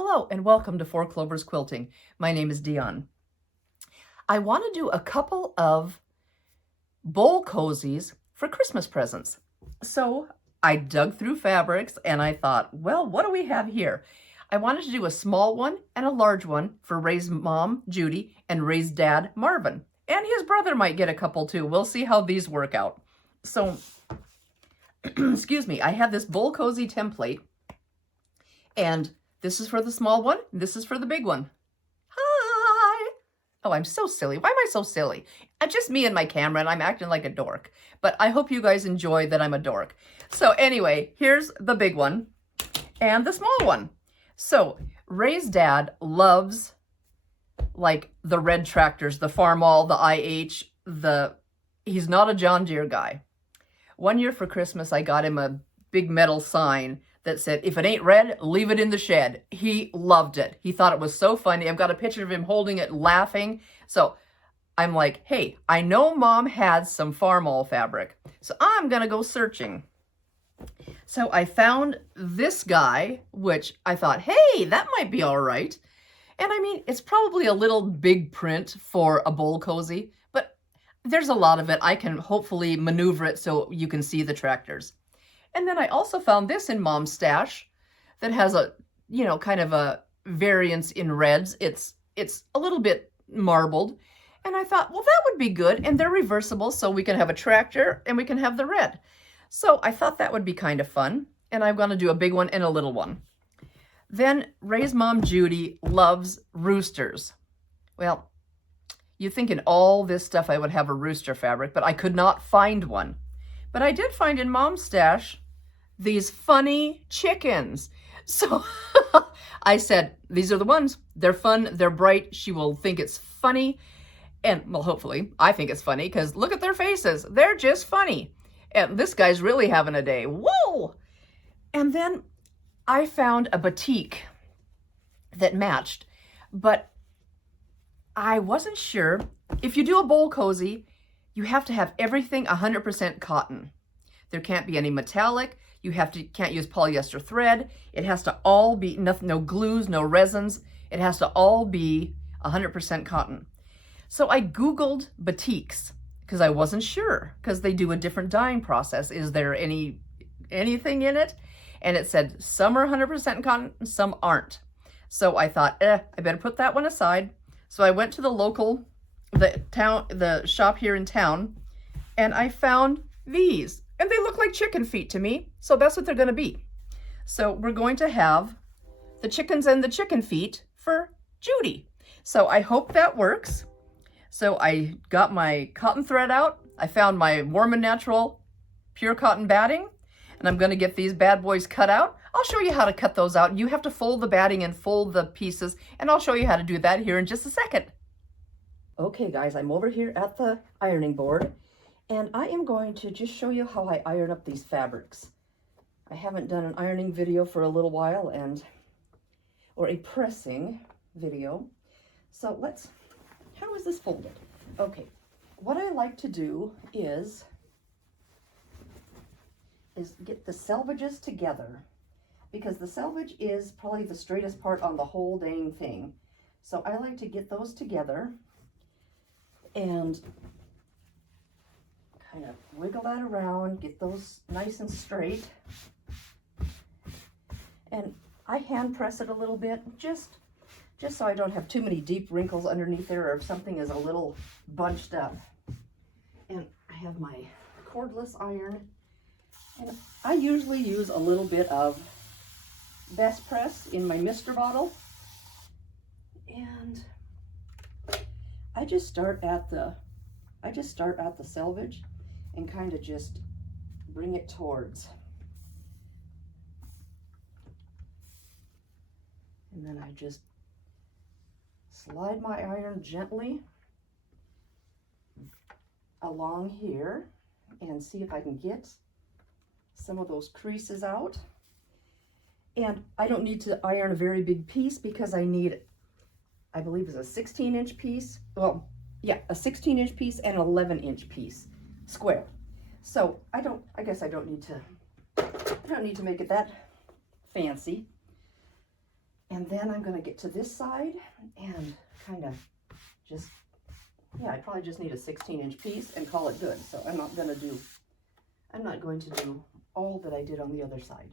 Hello and welcome to Four Clovers Quilting. My name is Diahn. I want to do a couple of bowl cozies for Christmas presents. So I dug through fabrics and I thought, well, what do we have here? I wanted to do a small one and a large one for Ray's mom, Judy, and Ray's dad, Marvin. And his brother might get a couple too. We'll see how these work out. So, excuse me, I have this bowl cozy template, and this is for the small one. This is for the big one. Hi! Oh, I'm so silly. Why am I so silly? It's just me and my camera, and I'm acting like a dork. But I hope you guys enjoy that I'm a dork. So anyway, here's the big one and the small one. So Ray's dad loves like the red tractors, the Farmall, the IH, he's not a John Deere guy. One year for Christmas, I got him a big metal sign that said, if it ain't red, leave it in the shed. He loved it. He thought it was so funny. I've got a picture of him holding it, laughing. So I'm like, hey, I know Mom had some Farmall fabric, so I'm going to go searching. So I found this guy, which I thought, hey, that might be all right. And I mean, it's probably a little big print for a bowl cozy, but there's a lot of it. I can hopefully maneuver it so you can see the tractors. And then I also found this in Mom's stash that has a, kind of a variance in reds. It's a little bit marbled. And I thought, well, that would be good. And they're reversible, so we can have a tractor and we can have the red. So I thought that would be kind of fun. And I'm going to do a big one and a little one. Then Ray's mom, Judy, loves roosters. Well, you'd think in all this stuff I would have a rooster fabric, but I could not find one. But I did find in Mom's stash these funny chickens. So I said, these are the ones. They're fun. They're bright. She will think it's funny. And, well, hopefully, I think it's funny because look at their faces. They're just funny. And this guy's really having a day. Whoa! And then I found a batik that matched, but I wasn't sure. If you do a bowl cozy, you have to have everything 100% cotton. There can't be any metallic. You can't use polyester thread. It has to all be, no glues, no resins. It has to all be 100% cotton. So I Googled batiks because I wasn't sure, because they do a different dyeing process. Is there anything in it? And it said some are 100% cotton, some aren't. So I thought, I better put that one aside. So I went to the shop here in town, and I found these. And they look like chicken feet to me, so that's what they're going to be. So we're going to have the chickens and the chicken feet for Judy. So I hope that works. So I got my cotton thread out. I found my Warm and Natural pure cotton batting, and I'm going to get these bad boys cut out. I'll show you how to cut those out. You have to fold the batting and fold the pieces, and I'll show you how to do that here in just a second. Okay, guys, I'm over here at the ironing board, and I am going to just show you how I iron up these fabrics. I haven't done an ironing video for a little while, or a pressing video. So how is this folded? Okay, what I like to do is get the selvages together, because the selvage is probably the straightest part on the whole dang thing. So I like to get those together and kind of wiggle that around, get those nice and straight. And I hand press it a little bit, just so I don't have too many deep wrinkles underneath there, or if something is a little bunched up. And I have my cordless iron, and I usually use a little bit of Best Press in my mister bottle. And I just start at the selvage and kind of just bring it towards. And then I just slide my iron gently along here and see if I can get some of those creases out. And I don't need to iron a very big piece, because I need, I believe it's a 16-inch piece. Well, yeah, a 16-inch piece and an 11-inch piece, square. So I guess I don't need to make it that fancy. And then I'm going to get to this side and kind of just, yeah, I probably just need a 16-inch piece and call it good. So I'm not going to do all that I did on the other side.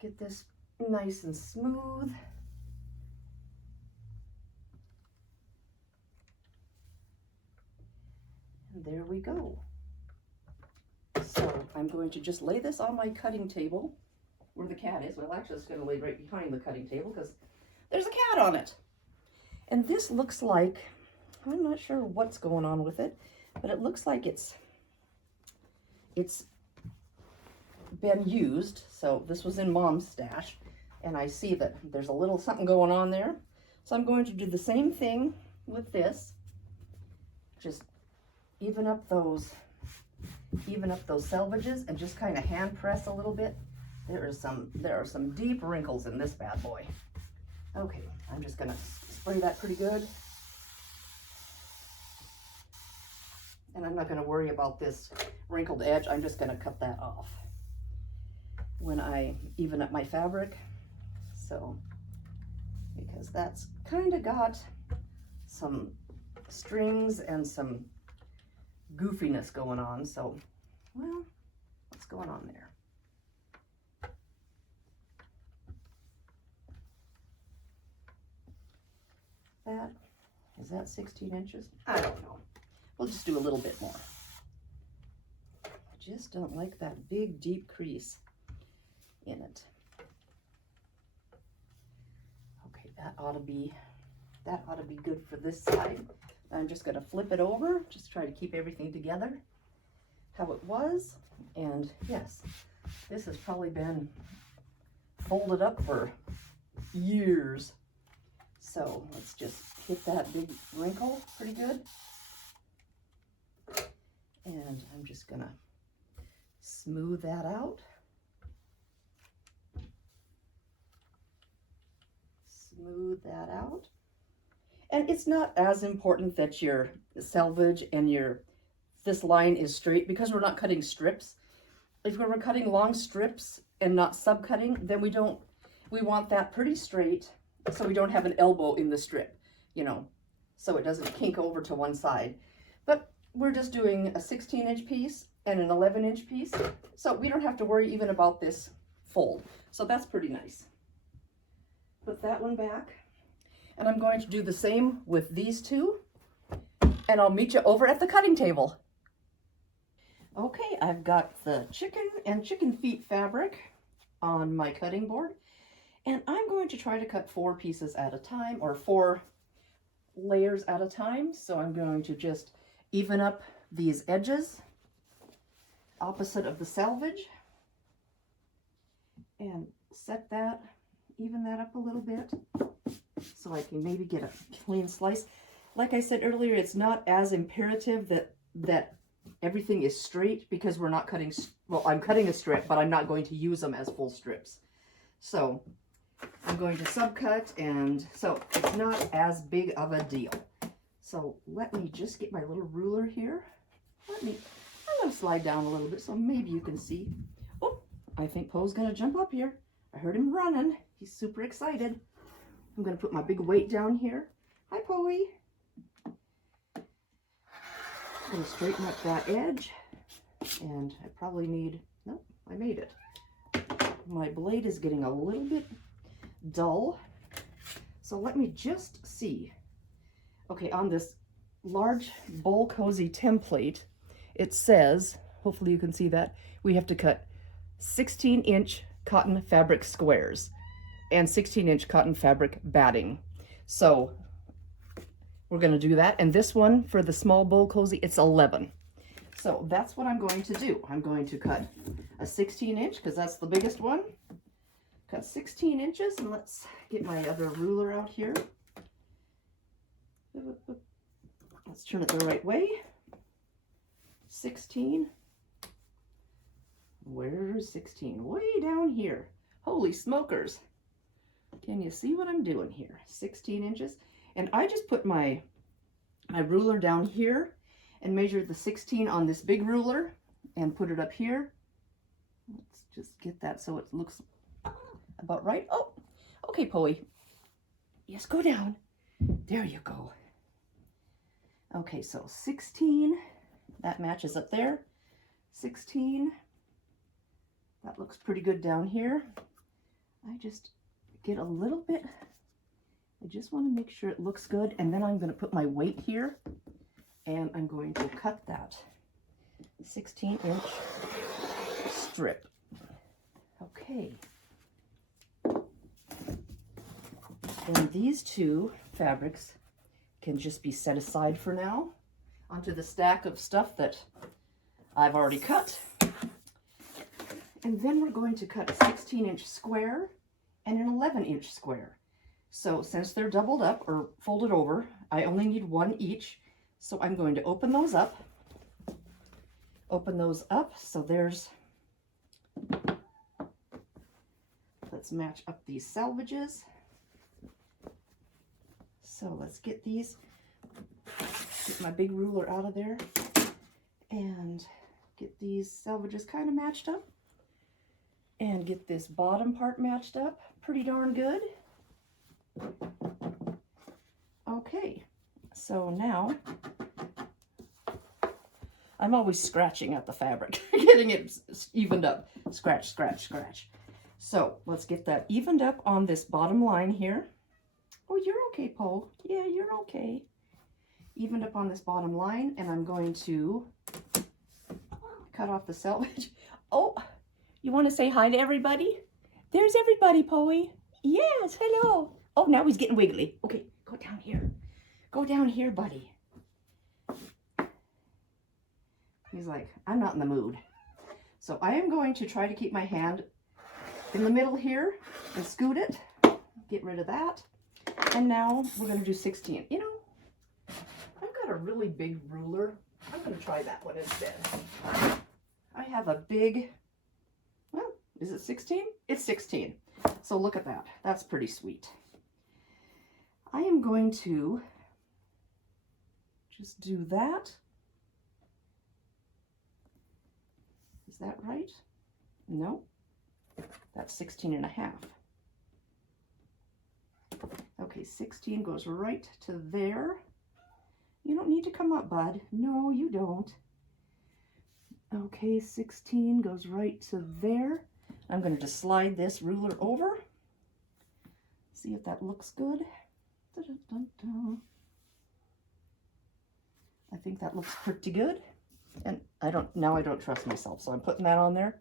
Get this nice and smooth. And there we go. So I'm going to just lay this on my cutting table where the cat is. Well, actually, it's going to lay right behind the cutting table because there's a cat on it. And this looks like, I'm not sure what's going on with it, but it looks like it's been used. So this was in Mom's stash, and I see that there's a little something going on there. So I'm going to do the same thing with this. Just even up those selvages and just kind of hand press a little bit. There are some deep wrinkles in this bad boy. Okay, I'm just gonna spray that pretty good. And I'm not gonna worry about this wrinkled edge. I'm just gonna cut that off when I even up my fabric. So, because that's kind of got some strings and some goofiness going on. So, well, what's going on there? Is that 16 inches? I don't know. We'll just do a little bit more. I just don't like that big, deep crease in it. Okay, that ought to be good for this side. I'm just going to flip it over, just try to keep everything together how it was. And yes, this has probably been folded up for years. So let's just hit that big wrinkle pretty good. And I'm just gonna smooth that out. Smooth that out. And it's not as important that your selvage and this line is straight because we're not cutting strips. If we were cutting long strips and not subcutting, then we want that pretty straight so we don't have an elbow in the strip, you know, so it doesn't kink over to one side. But we're just doing a 16-inch piece and an 11-inch piece, so we don't have to worry even about this fold. So that's pretty nice. Put that one back. And I'm going to do the same with these two, and I'll meet you over at the cutting table. Okay, I've got the chicken and chicken feet fabric on my cutting board, and I'm going to try to cut 4 pieces at a time, or 4 layers at a time. So I'm going to just even up these edges opposite of the selvage and set that, even that up a little bit so I can maybe get a clean slice. Like I said earlier, it's not as imperative that everything is straight because we're not cutting, well, I'm cutting a strip, but I'm not going to use them as full strips. So I'm going to subcut, and so it's not as big of a deal. So let me just get my little ruler here. I'm going to slide down a little bit so maybe you can see. Oh, I think Poe's going to jump up here. I heard him running. He's super excited. I'm going to put my big weight down here. Hi, Poe. I'm going to straighten up that edge. And I probably need, nope, I made it. My blade is getting a little bit dull. So let me just see. Okay, on this large bowl cozy template, it says, hopefully you can see that, we have to cut 16-inch cotton fabric squares and 16-inch cotton fabric batting. So we're going to do that. And this one for the small bowl cozy, it's 11. So that's what I'm going to do. I'm going to cut a 16-inch because that's the biggest one. Cut 16 inches, and let's get my other ruler out here. Let's turn it the right way. 16. Where's 16? Way down here. Holy smokers. Can you see what I'm doing here? 16 inches. And I just put my ruler down here and measured the 16 on this big ruler and put it up here. Let's just get that so it looks about right. Oh, Okay, Poey. Yes, go down. There you go. Okay, so 16, that matches up there. 16, that looks pretty good down here. I just get a little bit, I just want to make sure it looks good, and then I'm going to put my weight here, and I'm going to cut that 16-inch strip. Okay. Then these two fabrics can just be set aside for now onto the stack of stuff that I've already cut. And then we're going to cut a 16-inch square and an 11-inch square. So since they're doubled up or folded over, I only need one each. So I'm going to open those up. Open those up. So there's, let's match up these selvages. So let's get these, get my big ruler out of there and get these selvages kind of matched up and get this bottom part matched up pretty darn good. Okay, so now I'm always scratching at the fabric, getting it evened up. Scratch, scratch, scratch. So let's get that evened up on this bottom line here. Oh, you're okay, Poe. Yeah, you're okay. Evened up on this bottom line, and I'm going to cut off the selvage. Oh, you want to say hi to everybody? There's everybody, Poe. Yes, hello. Oh, now he's getting wiggly. Okay, go down here. Go down here, buddy. He's like, I'm not in the mood. So I am going to try to keep my hand in the middle here and scoot it. Get rid of that. And now we're going to do 16. You know, I've got a really big ruler. I'm going to try that one instead. I have a big, well, is it 16? It's 16. So look at that. That's pretty sweet. I am going to just do that. Is that right? No, that's 16 and a half. Okay, 16 goes right to there. You don't need to come up, bud. No, you don't. Okay, 16 goes right to there. I'm going to just slide this ruler over. See if that looks good. Da-da-da-da. I think that looks pretty good. And now I don't trust myself, so I'm putting that on there.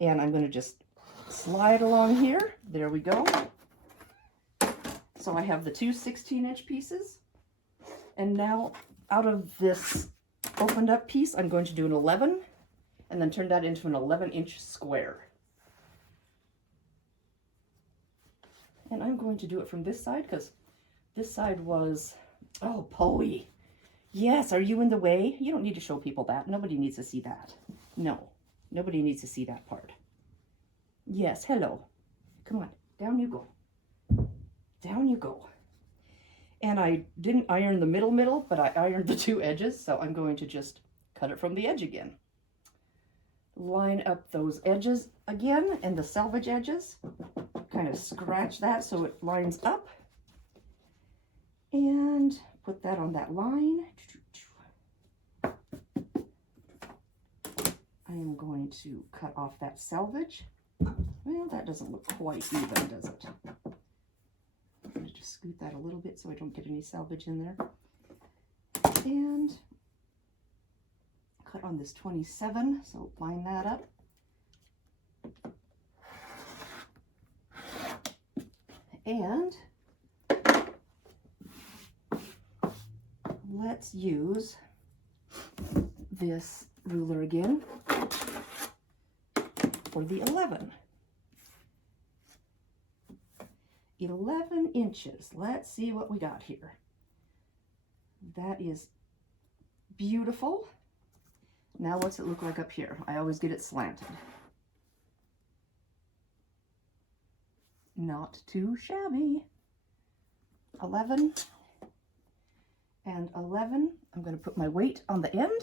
And I'm going to just slide along here. There we go. So I have the two 16-inch pieces. And now out of this opened up piece, I'm going to do an 11 and then turn that into an 11-inch square. And I'm going to do it from this side because this side was, oh, Poey. Yes, are you in the way? You don't need to show people that. Nobody needs to see that. No, nobody needs to see that part. Yes, hello. Come on, down you go. Down you go. And I didn't iron the middle, but I ironed the two edges, so I'm going to just cut it from the edge again. Line up those edges again and the selvage edges. Kind of scratch that so it lines up. And put that on that line. I am going to cut off that selvage. Well, that doesn't look quite even, does it? I'm going to just scoot that a little bit so I don't get any selvage in there. And cut on this 27, so line that up. And let's use this ruler again for the 11. 11 inches. Let's see what we got here. That is beautiful. Now what's it look like up here? I always get it slanted. Not too shabby. 11 and 11. I'm going to put my weight on the end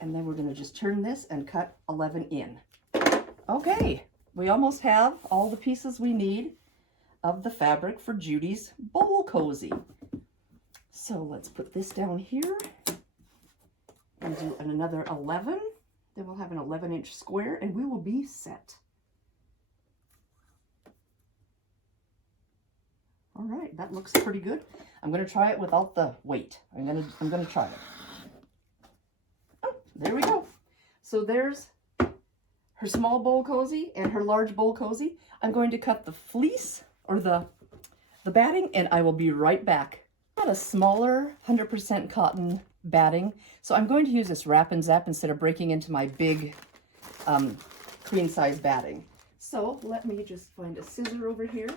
and then we're going to just turn this and cut 11 in. Okay, we almost have all the pieces we need of the fabric for Judy's bowl cozy. So let's put this down here and do another 11. Then we'll have an 11-inch square and we will be set. All right, that looks pretty good. I'm going to try it without the weight. I'm going to try it. Oh, there we go. So there's her small bowl cozy and her large bowl cozy. I'm going to cut the fleece or the batting and I will be right back. Got a smaller 100% cotton batting, so I'm going to use this wrap and zap instead of breaking into my big queen size batting. So let me just find a scissor over here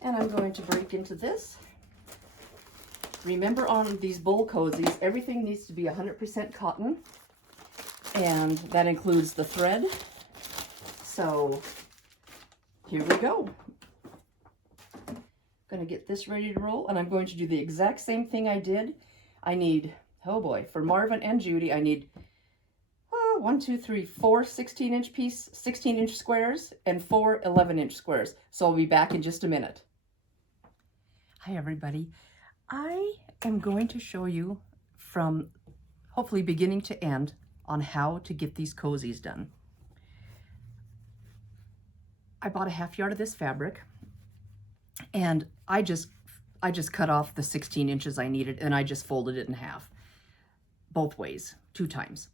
and I'm going to break into this. Remember, on these bowl cozies, everything needs to be 100% cotton, and that includes the thread. So here we go. I'm going to get this ready to roll, and I'm going to do the exact same thing I did. I need, oh boy, for Marvin and Judy, I need 4 16-inch squares and 4 11-inch squares. So I'll be back in just a minute. Hi everybody. I am going to show you from hopefully beginning to end on how to get these cozies done. I bought a half yard of this fabric and I just cut off the 16 inches I needed and I just folded it in half both ways 2 times.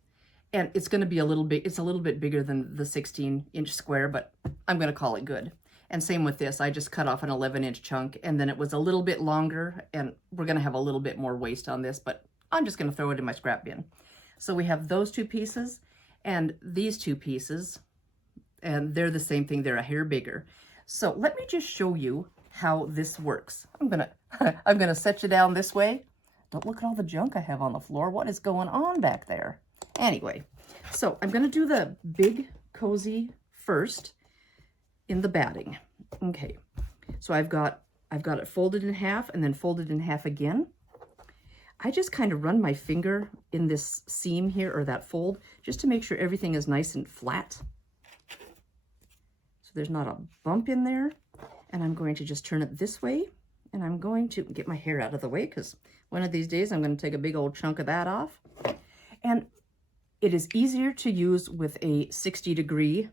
And it's going to be a little bit, it's a little bit bigger than the 16-inch square, but I'm going to call it good. And same with this, I just cut off an 11-inch chunk and then it was a little bit longer and we're going to have a little bit more waste on this, but I'm just going to throw it in my scrap bin. So we have those 2 pieces and these 2 pieces, and they're the same thing, they're a hair bigger. So let me just show you how this works. I'm gonna set you down this way. Don't look at all the junk I have on the floor. What is going on back there? Anyway, so I'm gonna do the big cozy first in the batting. Okay, so I've got it folded in half and then folded in half again. I just kind of run my finger in this seam here, or that fold, just to make sure everything is nice and flat. So there's not a bump in there. And I'm going to just turn it this way. And I'm going to get my hair out of the way because one of these days I'm going to take a big old chunk of that off. And it is easier to use with a 60-degree,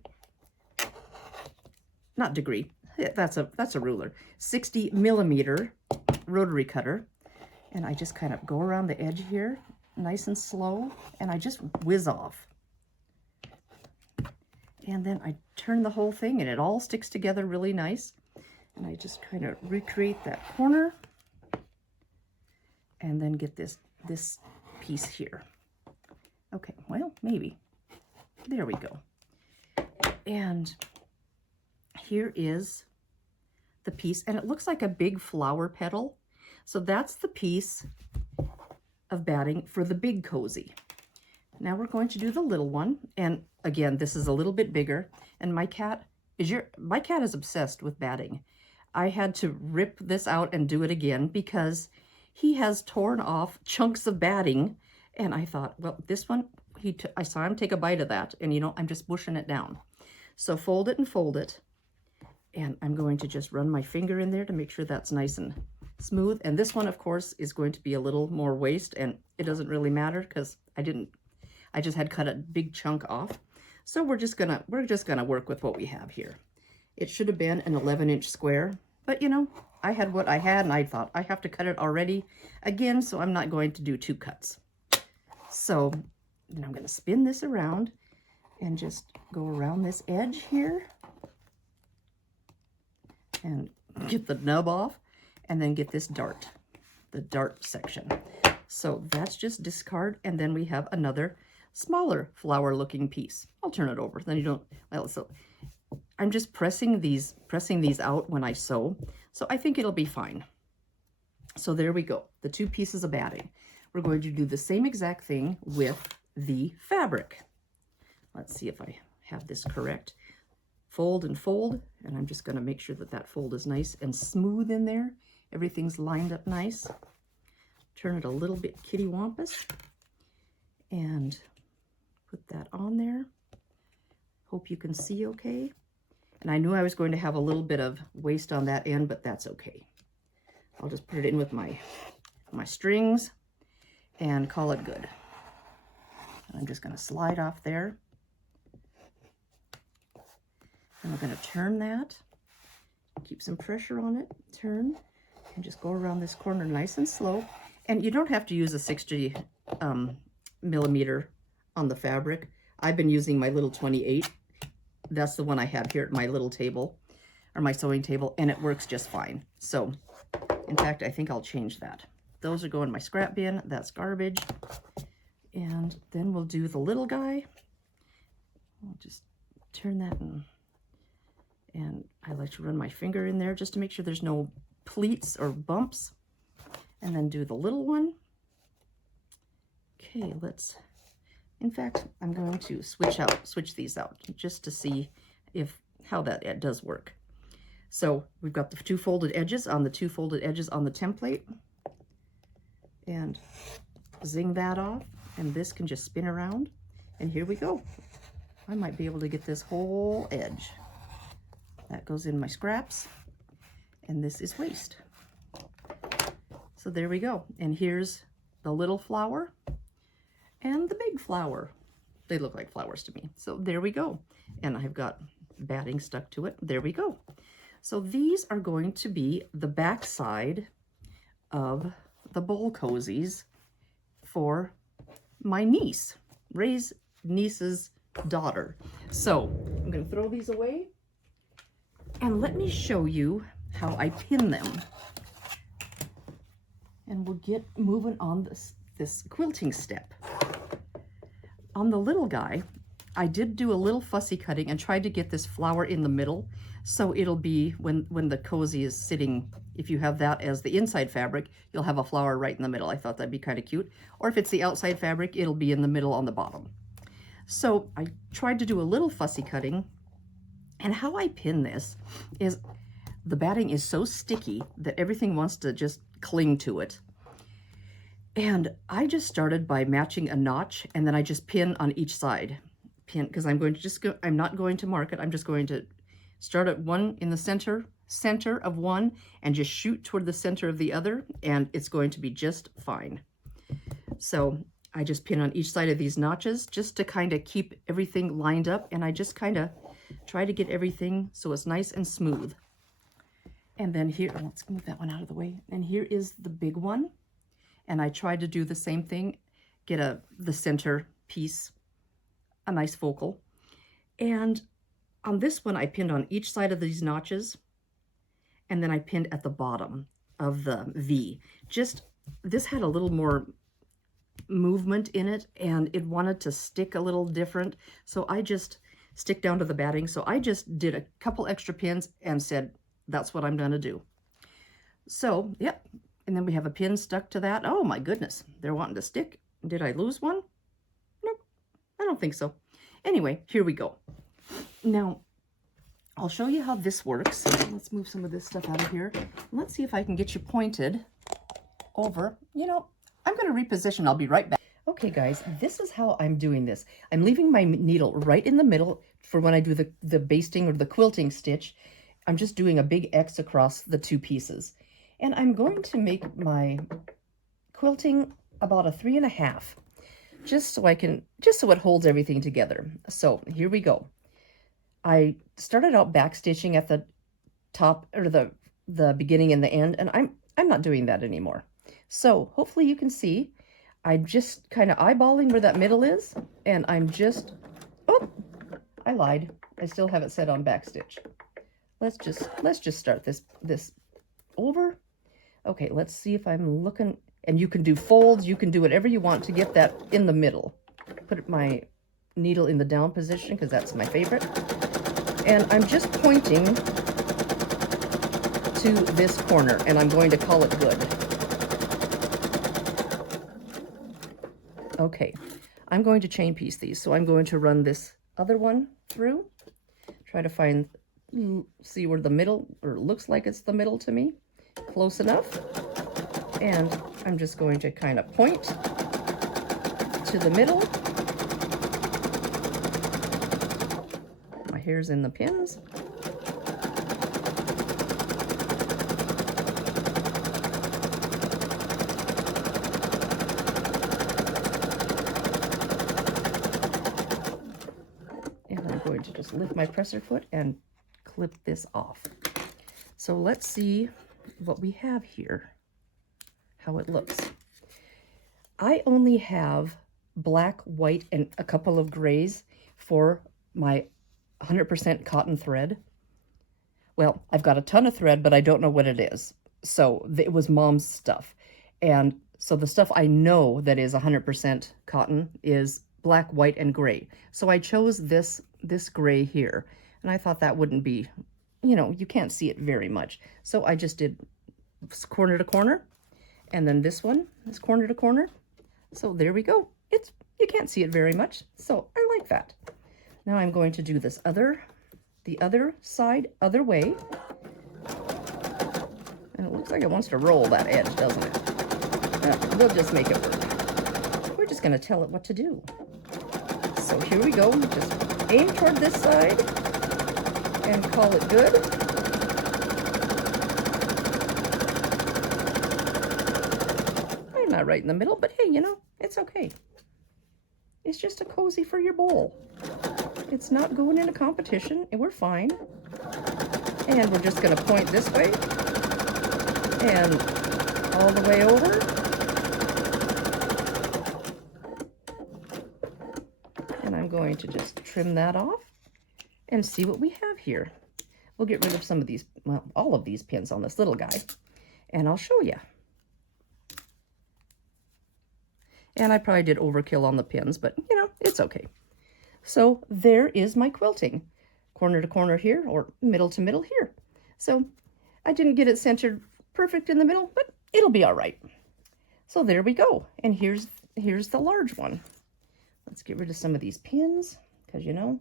not degree, that's a ruler, 60mm rotary cutter. And I just kind of go around the edge here, nice and slow, and I just whiz off. And then I turn the whole thing and it all sticks together really nice. And I just kind of recreate that corner and then get this piece here. Okay, well, maybe. There we go. And here is the piece, and it looks like a big flower petal. So that's the piece of batting for the big cozy. Now we're going to do the little one. And again, this is a little bit bigger. And my cat is obsessed with batting. I had to rip this out and do it again because he has torn off chunks of batting. And I thought, well, this one, I saw him take a bite of that. And, you know, I'm just pushing it down. So fold it and fold it. And I'm going to just run my finger in there to make sure that's nice and smooth. And this one, of course, is going to be a little more waste. And it doesn't really matter because I just had cut a big chunk off. So we're just gonna work with what we have here. It should have been an 11-inch square, but you know, I had what I had and I thought I have to cut it already again, so I'm not going to do 2 cuts. So then I'm gonna spin this around and just go around this edge here and get the nub off and then get this dart, the dart section. So that's just discard, and then we have another smaller flower looking piece. I'll turn it over, then you don't, well, so I'm just pressing these out when I sew. So I think it'll be fine. So there we go, the 2 pieces of batting. We're going to do the same exact thing with the fabric. Let's see if I have this correct. Fold and fold, and I'm just gonna make sure that that fold is nice and smooth in there. Everything's lined up nice. Turn it a little bit kittywampus and put that on there. Hope you can see okay. And I knew I was going to have a little bit of waste on that end, but that's okay. I'll just put it in with my strings and call it good. I'm just going to slide off there. And we're going to turn that, keep some pressure on it, turn, and just go around this corner nice and slow. And you don't have to use a 60 millimeter on the fabric. I've been using my little 28. That's the one I have here at my little table, or my sewing table, and it works just fine. So, in fact, I think I'll change that. Those are going in my scrap bin. That's garbage. And then we'll do the little guy. I'll just turn that in. And I like to run my finger in there just to make sure there's no pleats or bumps. And then do the little one. Okay, in fact, I'm going to switch these out just to see how that does work. So we've got the two folded edges on the template. And zing that off. And this can just spin around. And here we go. I might be able to get this whole edge. That goes in my scraps, and this is waste. So there we go. And here's the little flower and the big flower. They look like flowers to me. So there we go. And I've got batting stuck to it. There we go. So these are going to be the back side of the bowl cozies for my niece, Ray's niece's daughter. So I'm going to throw these away. And let me show you how I pin them. And we'll get moving on this quilting step. On the little guy, I did do a little fussy cutting and tried to get this flower in the middle. So it'll be, when the cozy is sitting, if you have that as the inside fabric, you'll have a flower right in the middle. I thought that'd be kind of cute. Or if it's the outside fabric, it'll be in the middle on the bottom. So I tried to do a little fussy cutting. And how I pin this is the batting is so sticky that everything wants to just cling to it. And I just started by matching a notch, and then I just pin on each side. Pin, because I'm going to just go, I'm not going to mark it. I'm just going to start at one in the center of one and just shoot toward the center of the other, and it's going to be just fine. So I just pin on each side of these notches just to kind of keep everything lined up, and I just kind of try to get everything so it's nice and smooth. And then here, let's move that one out of the way. And here is the big one. And I tried to do the same thing, get the center piece, a nice focal. And on this one, I pinned on each side of these notches. And then I pinned at the bottom of the V. This had a little more movement in it, and it wanted to stick a little different. So I just stick down to the batting. So I just did a couple extra pins and said, that's what I'm going to do. So, yep. And then we have a pin stuck to that. Oh my goodness, they're wanting to stick. Did I lose one? Nope, I don't think so. Anyway, here we go. Now, I'll show you how this works. Let's move some of this stuff out of here. Let's see if I can get you pointed over. You know, I'm going to reposition. I'll be right back. Okay, guys, this is how I'm doing this. I'm leaving my needle right in the middle for when I do the basting or the quilting stitch. I'm just doing a big X across the two pieces. And I'm going to make my quilting about a 3.5, just so it holds everything together. So here we go. I started out back stitching at the top, or the beginning and the end, and I'm not doing that anymore. So hopefully you can see, I'm just kind of eyeballing where that middle is, and I'm just, oh, I lied. I still have it set on back stitch. Let's just start this over. Okay, let's see if I'm looking, and you can do folds, you can do whatever you want to get that in the middle. Put my needle in the down position because that's my favorite. And I'm just pointing to this corner, and I'm going to call it good. Okay, I'm going to chain piece these, so I'm going to run this other one through, try to see where the middle, or it looks like it's the middle to me, close enough, and I'm just going to kind of point to the middle, hairs in the pins. And I'm going to just lift my presser foot and clip this off. So let's see what we have here, how it looks. I only have black, white, and a couple of grays for my 100% cotton thread. Well, I've got a ton of thread, but I don't know what it is. So it was Mom's stuff. And so the stuff I know that is 100% cotton is black, white, and gray. So I chose this gray here. And I thought that wouldn't be, you know, you can't see it very much. So I just did corner to corner. And then this one is corner to corner. So there we go. You can't see it very much. So I like that. Now I'm going to do this the other side, other way. And it looks like it wants to roll that edge, doesn't it? We'll just make it work. We're just going to tell it what to do. So here we go. Just aim toward this side and call it good. I'm not right in the middle, but hey, you know, it's okay. It's just a cozy for your bowl. It's not going in a competition, and we're fine. And we're just going to point this way and all the way over. And I'm going to just trim that off and see what we have here. We'll get rid of some of these, well, all of these pins on this little guy, and I'll show you. And I probably did overkill on the pins, but you know, it's okay. So there is my quilting. Corner to corner here, or middle to middle here. So I didn't get it centered perfect in the middle, but it'll be all right. So there we go. And here's the large one. Let's get rid of some of these pins, because you know,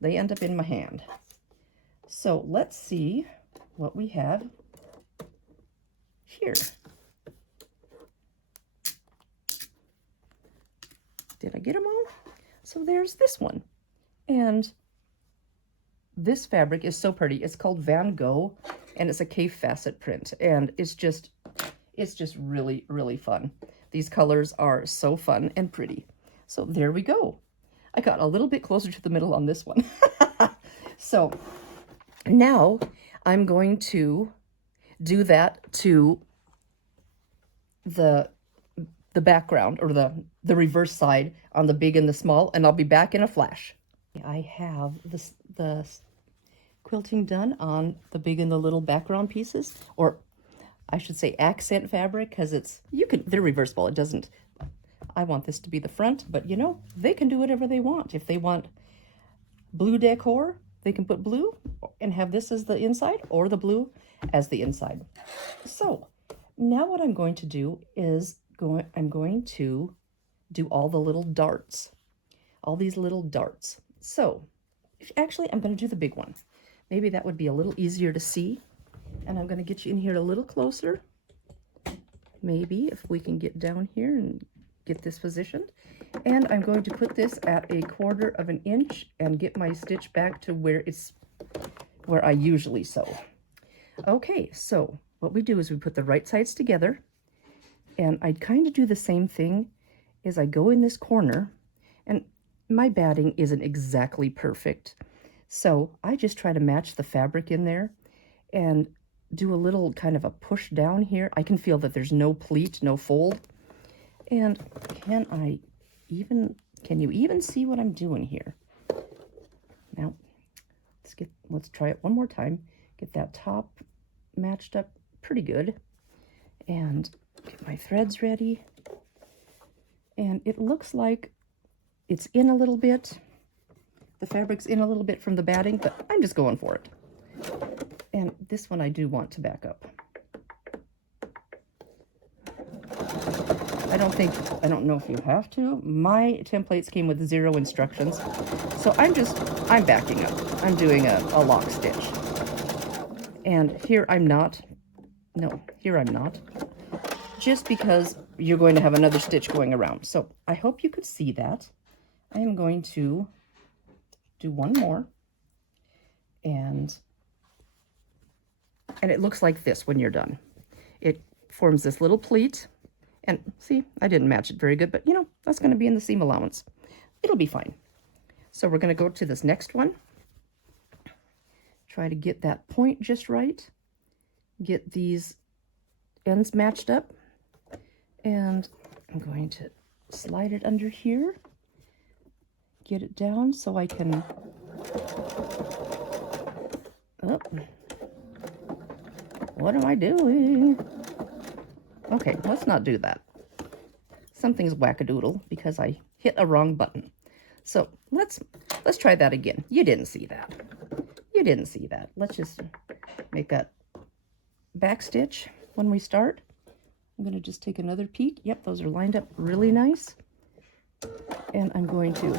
they end up in my hand. So let's see what we have here. Did I get them all? So there's this one. And this fabric is so pretty. It's called Van Gogh, and it's a cave facet print. And it's just really, really fun. These colors are so fun and pretty. So there we go. I got a little bit closer to the middle on this one. So now I'm going to do that to the background, or the reverse side on the big and the small, and I'll be back in a flash. I have the quilting done on the big and the little background pieces, or I should say accent fabric, because they're reversible. It doesn't, I want this to be the front, but you know, they can do whatever they want. If they want blue decor, they can put blue and have this as the inside, or the blue as the inside. So now what I'm going to do is I'm going to do all the little darts, all these little darts. So actually, I'm going to do the big one. Maybe that would be a little easier to see. And I'm going to get you in here a little closer. Maybe if we can get down here and get this positioned. And I'm going to put this at 1/4 of an inch and get my stitch back to where I usually sew. Okay, so what we do is we put the right sides together. And I kind of do the same thing as I go in this corner, and my batting isn't exactly perfect. So I just try to match the fabric in there and do a little kind of a push down here. I can feel that there's no pleat, no fold. And can you even see what I'm doing here? Now, let's try it one more time. Get that top matched up pretty good. And get my threads ready. And it looks like it's in a little bit. The fabric's in a little bit from the batting, but I'm just going for it. And this one I do want to back up. I don't know if you have to. My templates came with 0 instructions. So I'm backing up. I'm doing a lock stitch. And here I'm not. No, here I'm not. Just because you're going to have another stitch going around. So I hope you could see that. I am going to do one more. And it looks like this when you're done. It forms this little pleat. And see, I didn't match it very good, but you know, that's going to be in the seam allowance. It'll be fine. So we're going to go to this next one. Try to get that point just right. Get these ends matched up. And I'm going to slide it under here. Get it down so I can... Oh. What am I doing? Okay, let's not do that. Something's wackadoodle because I hit a wrong button. So let's try that again. You didn't see that. You didn't see that. Let's just make that back stitch when we start. I'm going to just take another peek. Yep, those are lined up really nice. And I'm going to,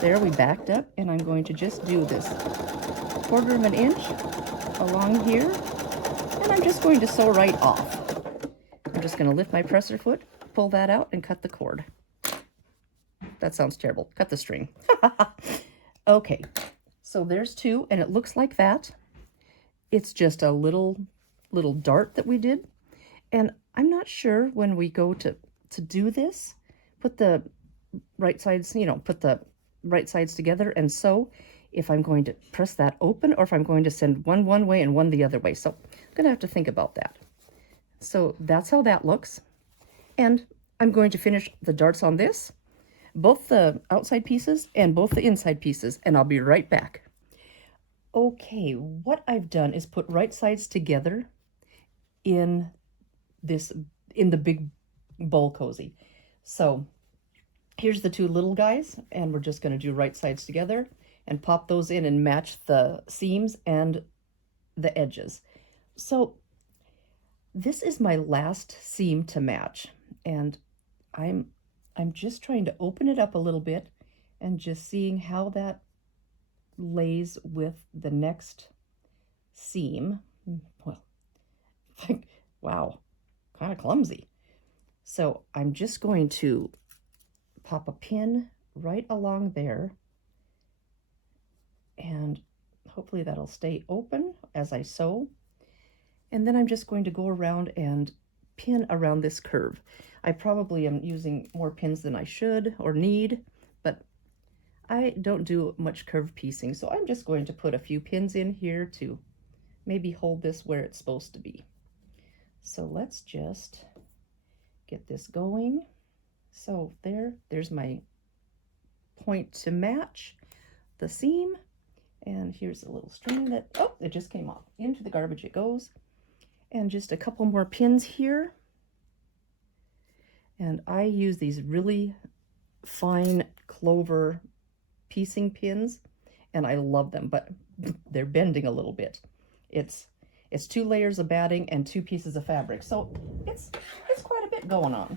there we backed up, and I'm going to just do this 1/4 of an inch along here. And I'm just going to sew right off. I'm just going to lift my presser foot, pull that out, and cut the cord. That sounds terrible. Cut the string. Okay, so there's 2, and it looks like that. It's just a little dart that we did. And I'm not sure when we go to do this, put the right sides, you know, put the right sides together and sew, if I'm going to press that open or if I'm going to send one way and one the other way. So I'm going to have to think about that. So that's how that looks. And I'm going to finish the darts on this, both the outside pieces and both the inside pieces, and I'll be right back. Okay, what I've done is put right sides together in the big bowl cozy. So here's the 2 little guys, and we're just going to do right sides together and pop those in and match the seams and the edges. So this is my last seam to match, and I'm just trying to open it up a little bit and just seeing how that lays with the next seam. Well, wow, kind of clumsy. So I'm just going to pop a pin right along there, and hopefully that'll stay open as I sew. And then I'm just going to go around and pin around this curve. I probably am using more pins than I should or need, but I don't do much curved piecing, so I'm just going to put a few pins in here to maybe hold this where it's supposed to be. So let's just get this going. So there's my point to match the seam. And here's a little string that, oh, it just came off. Into the garbage it goes. And just a couple more pins here. And I use these really fine clover piecing pins, and I love them, but they're bending a little bit. It's 2 layers of batting and 2 pieces of fabric, so it's quite a bit going on.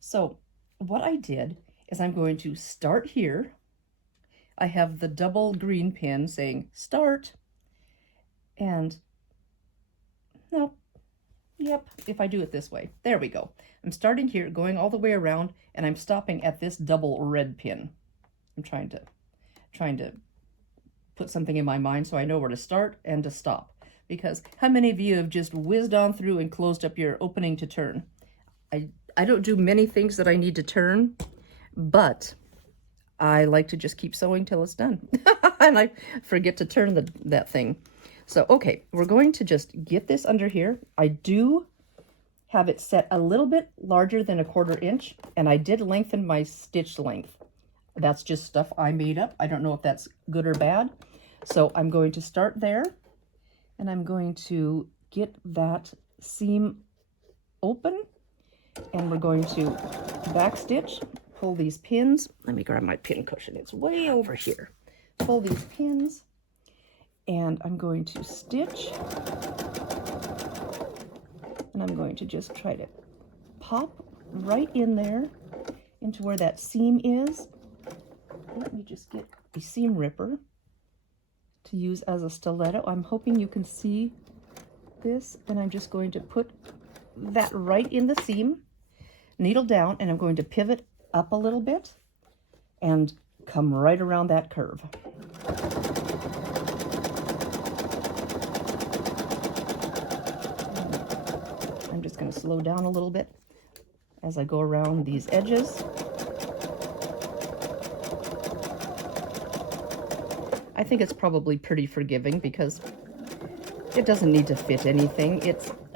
So what I did is I'm going to start here. I have the double green pin saying start, and no, yep, if I do it this way, there we go. I'm starting here, going all the way around, and I'm stopping at this double red pin. I'm trying to put something in my mind so I know where to start and to stop. Because how many of you have just whizzed on through and closed up your opening to turn? I don't do many things that I need to turn, but I like to just keep sewing till it's done. And I forget to turn that thing. So, okay, we're going to just get this under here. I do have it set a little bit larger than 1/4 inch, and I did lengthen my stitch length. That's just stuff I made up. I don't know if that's good or bad. So I'm going to start there, and I'm going to get that seam open, and we're going to back stitch, pull these pins. Let me grab my pin cushion. It's way over here. Pull these pins, and I'm going to stitch, and I'm going to just try to pop right in there into where that seam is. Let me just get a seam ripper to use as a stiletto. I'm hoping you can see this, and I'm just going to put that right in the seam, needle down, and I'm going to pivot up a little bit and come right around that curve. just going to slow down a little bit as I go around these edges. I think it's probably pretty forgiving because it doesn't need to fit anything.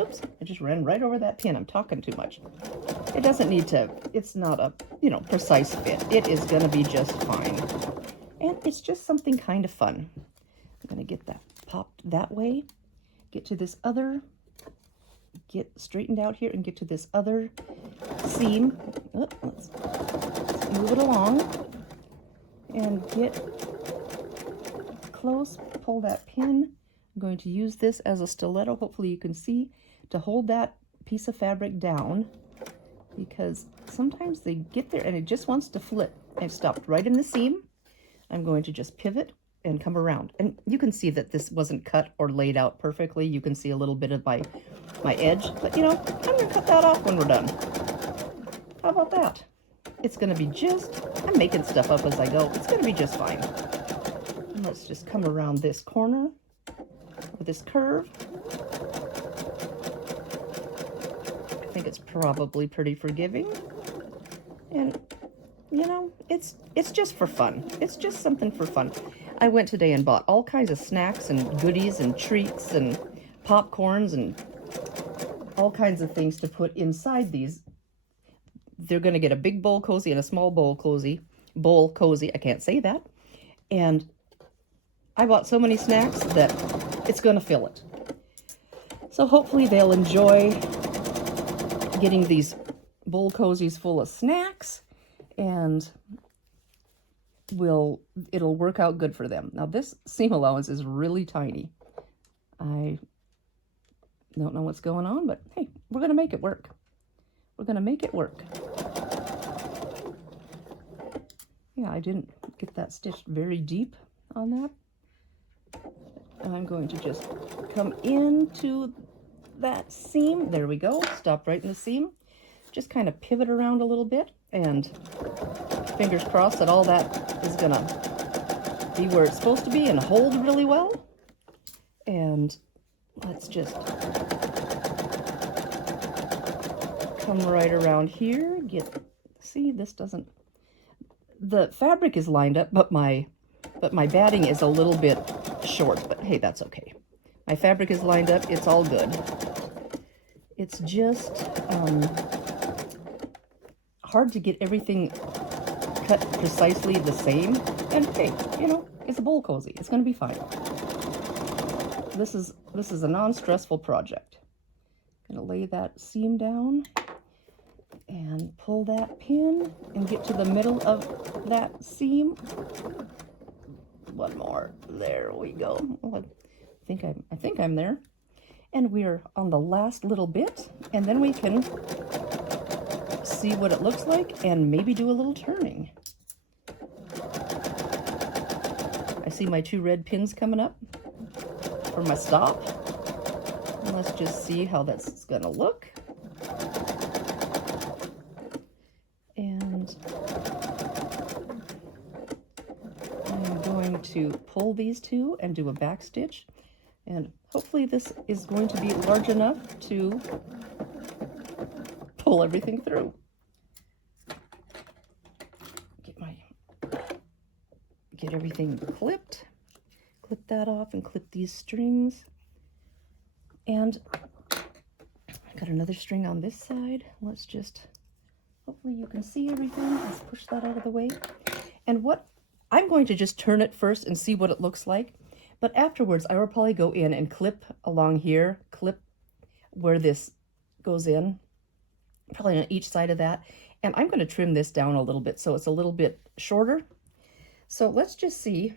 Oops, I just ran right over that pin. I'm talking too much. It doesn't need to, it's not a, precise fit. It is going to be just fine. And it's just something kind of fun. I'm going to get that popped that way, get to this other, get straightened out here and get to this other seam. Oh, let's move it along and get close, pull that pin. I'm going to use this as a stiletto, hopefully you can see, to hold that piece of fabric down, because sometimes they get there and it just wants to flip. I've stopped right in the seam. I'm going to just pivot and come around. And you can see that this wasn't cut or laid out perfectly. You can see a little bit of my edge, but I'm going to cut that off when we're done. How about that? It's going to be I'm making stuff up as I go. It's going to be just fine. And let's just come around this corner with this curve. I think it's probably pretty forgiving. And, it's just for fun. It's just something for fun. I went today and bought all kinds of snacks and goodies and treats and popcorns and all kinds of things to put inside these. They're going to get a big bowl cozy and a small bowl cozy. I can't say that. And I bought so many snacks that it's going to fill it. So hopefully they'll enjoy getting these bowl cozies full of snacks, and it'll work out good for them. Now this seam allowance is really tiny. I don't know what's going on, but hey, we're going to make it work. We're going to make it work. Yeah, I didn't get that stitched very deep on that. And I'm going to just come into that seam. There we go. Stop right in the seam. Just kind of pivot around a little bit, and fingers crossed that all that is going to be where it's supposed to be and hold really well. And let's just come right around here. See, this doesn't, the fabric is lined up, but my batting is a little bit short, but hey, that's okay. My fabric is lined up, it's all good. It's just hard to get everything cut precisely the same. And hey, it's a bowl cozy. It's going to be fine. This is a non-stressful project. I'm going to lay that seam down and pull that pin and get to the middle of that seam. One more. There we go. Well, I think I'm there. And we're on the last little bit, and then we can see what it looks like and maybe do a little turning. I see my 2 red pins coming up for my stop. And let's just see how that's going to look. And I'm going to pull these 2 and do a back stitch. And hopefully this is going to be large enough to pull everything through. Get everything clipped. Clip that off and clip these strings. And I got another string on this side. Let's just, hopefully you can see everything. Let's push that out of the way. And I'm going to just turn it first and see what it looks like. But afterwards, I will probably go in and clip along here, clip where this goes in, probably on each side of that. And I'm going to trim this down a little bit so it's a little bit shorter. So let's just see.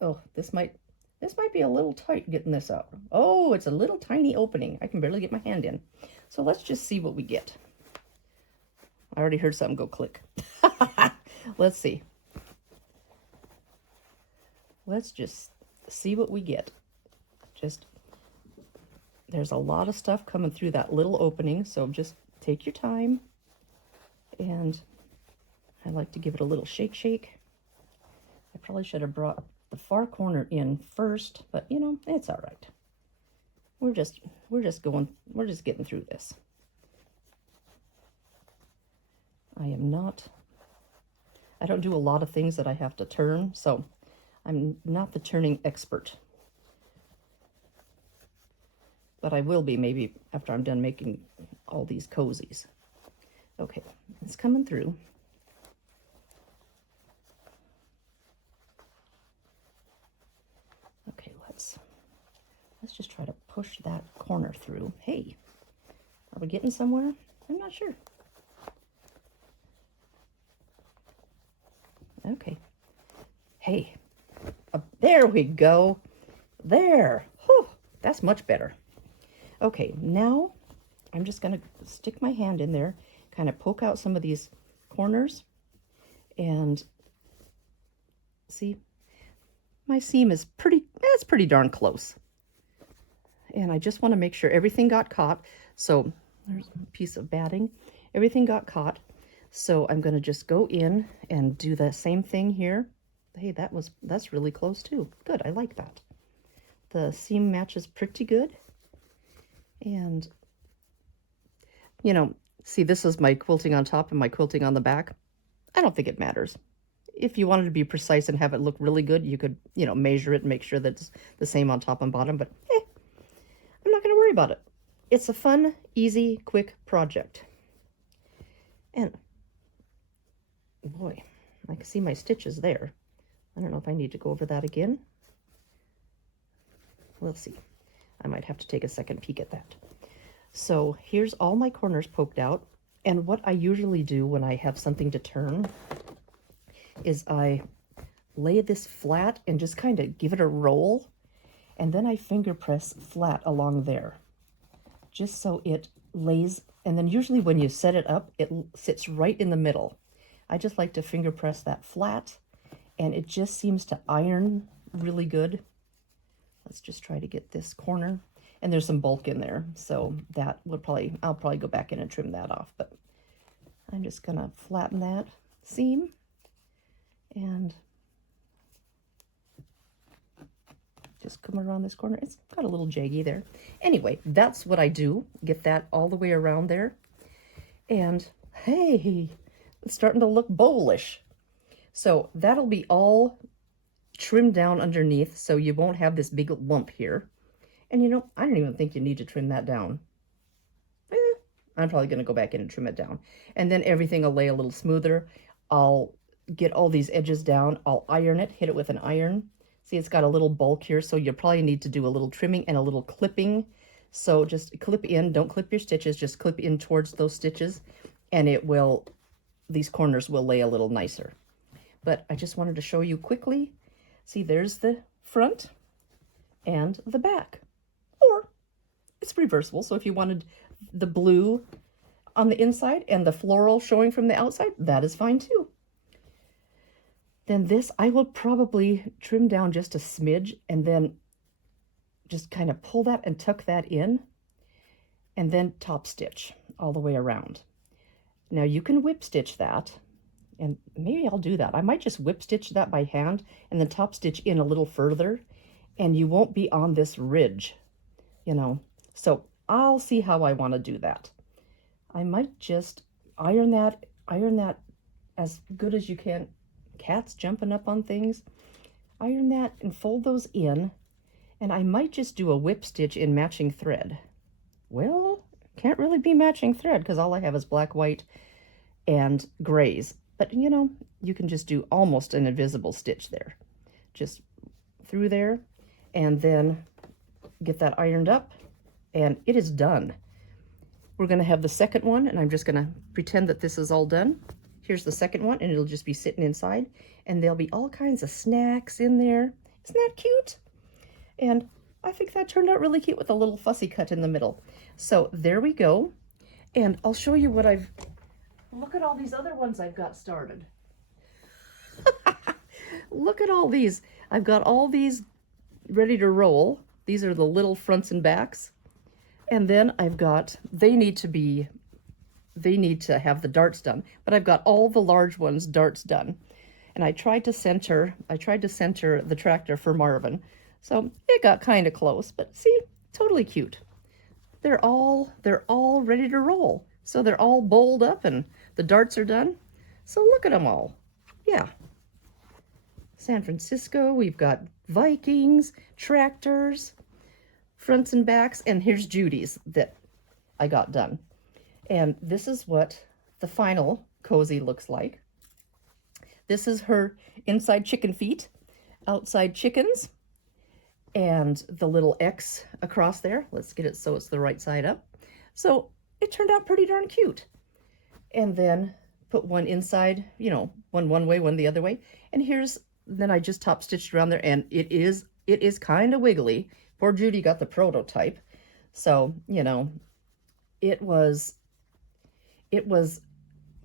Oh, this might be a little tight getting this out. Oh, it's a little tiny opening. I can barely get my hand in. So let's just see what we get. I already heard something go click. Let's see. Let's just see what we get. There's a lot of stuff coming through that little opening, so just take your time. And I like to give it a little shake. I probably should have brought the far corner in first, but it's all right. We're just getting through this. I don't do a lot of things that I have to turn, so I'm not the turning expert. But I will be maybe after I'm done making all these cozies. Okay, it's coming through. Okay, let's just try to push that corner through. Hey, are we getting somewhere? I'm not sure. Okay. Hey, there we go. There. Whew, that's much better. Okay, now I'm just going to stick my hand in there, kind of poke out some of these corners, and see, my seam is it's pretty darn close. And I just want to make sure everything got caught. So there's a piece of batting. Everything got caught. So I'm going to just go in and do the same thing here. Hey, that's really close too. Good, I like that. The seam matches pretty good. And, you know, see, this is my quilting on top and my quilting on the back. I don't think it matters. If you wanted to be precise and have it look really good, you could, you know, measure it and make sure that it's the same on top and bottom. But, I'm not going to worry about it. It's a fun, easy, quick project. And, boy, I can see my stitches there. I don't know if I need to go over that again. We'll see. I might have to take a second peek at that. So here's all my corners poked out. And what I usually do when I have something to turn is I lay this flat and just kind of give it a roll. And then I finger press flat along there, just so it lays. And then usually when you set it up, it sits right in the middle. I just like to finger press that flat, and it just seems to iron really good. Let's just try to get this corner. And there's some bulk in there, so that would I'll probably go back in and trim that off. But I'm just gonna flatten that seam and just come around this corner. It's got a little jaggy there. Anyway, that's what I do. Get that all the way around there. And hey, it's starting to look bowlish. So that'll be all trimmed down underneath, so you won't have this big lump here. And you know, I don't even think you need to trim that down. I'm probably going to go back in and trim it down. And then everything will lay a little smoother. I'll get all these edges down. I'll iron it, hit it with an iron. See, it's got a little bulk here, so you probably need to do a little trimming and a little clipping. So just clip in, don't clip your stitches, just clip in towards those stitches, and these corners will lay a little nicer. But I just wanted to show you quickly. See, there's the front and the back. Or it's reversible, so if you wanted the blue on the inside and the floral showing from the outside, that is fine too. Then this, I will probably trim down just a smidge and then just kind of pull that and tuck that in and then top stitch all the way around. Now you can whip stitch that, and maybe I'll do that. I might just whip stitch that by hand and then top stitch in a little further, and you won't be on this ridge, you know. So I'll see how I want to do that. I might just iron that as good as you can. Cats jumping up on things. Iron that and fold those in, and I might just do a whip stitch in matching thread. Well, can't really be matching thread because all I have is black, white, and grays. But you know, you can just do almost an invisible stitch there. Just through there, and then get that ironed up, and it is done. We're going to have the second one, and I'm just going to pretend that this is all done. Here's the second one, and it'll just be sitting inside, and there'll be all kinds of snacks in there. Isn't that cute? And I think that turned out really cute with a little fussy cut in the middle. So there we go. And I'll show you what look at all these other ones I've got started. Look at all these. I've got all these ready to roll. These are the little fronts and backs. And then I've got, they need to have the darts done, but I've got all the large ones darts done. And I tried to center the tractor for Marvin. So it got kind of close, but see, totally cute. They're all ready to roll. So they're all bowled up and the darts are done. So look at them all. Yeah. San Francisco, we've got Vikings, tractors, fronts and backs, and here's Judy's that I got done. And this is what the final cozy looks like. This is her inside chicken feet, outside chickens, and the little X across there. Let's get it so it's the right side up. So it turned out pretty darn cute. And then put one inside, you know, one way, one the other way. And then I just top stitched around there, and it is kind of wiggly. Poor Judy got the prototype. So, you know,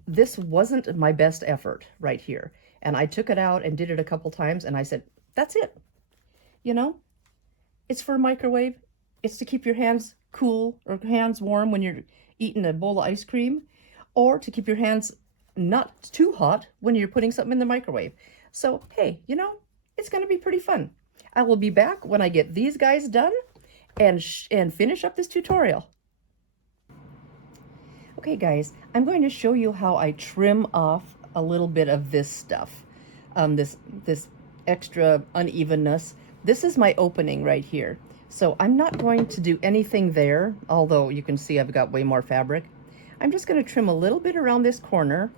this wasn't my best effort right here. And I took it out and did it a couple times, and I said, that's it. You know, it's for a microwave. It's to keep your hands cool or hands warm when you're eating a bowl of ice cream, or to keep your hands not too hot when you're putting something in the microwave. So, hey, you know, it's going to be pretty fun. I will be back when I get these guys done and finish up this tutorial. Okay, guys, I'm going to show you how I trim off a little bit of this stuff, this extra unevenness. This is my opening right here. So I'm not going to do anything there, although you can see I've got way more fabric. I'm just going to trim a little bit around this corner.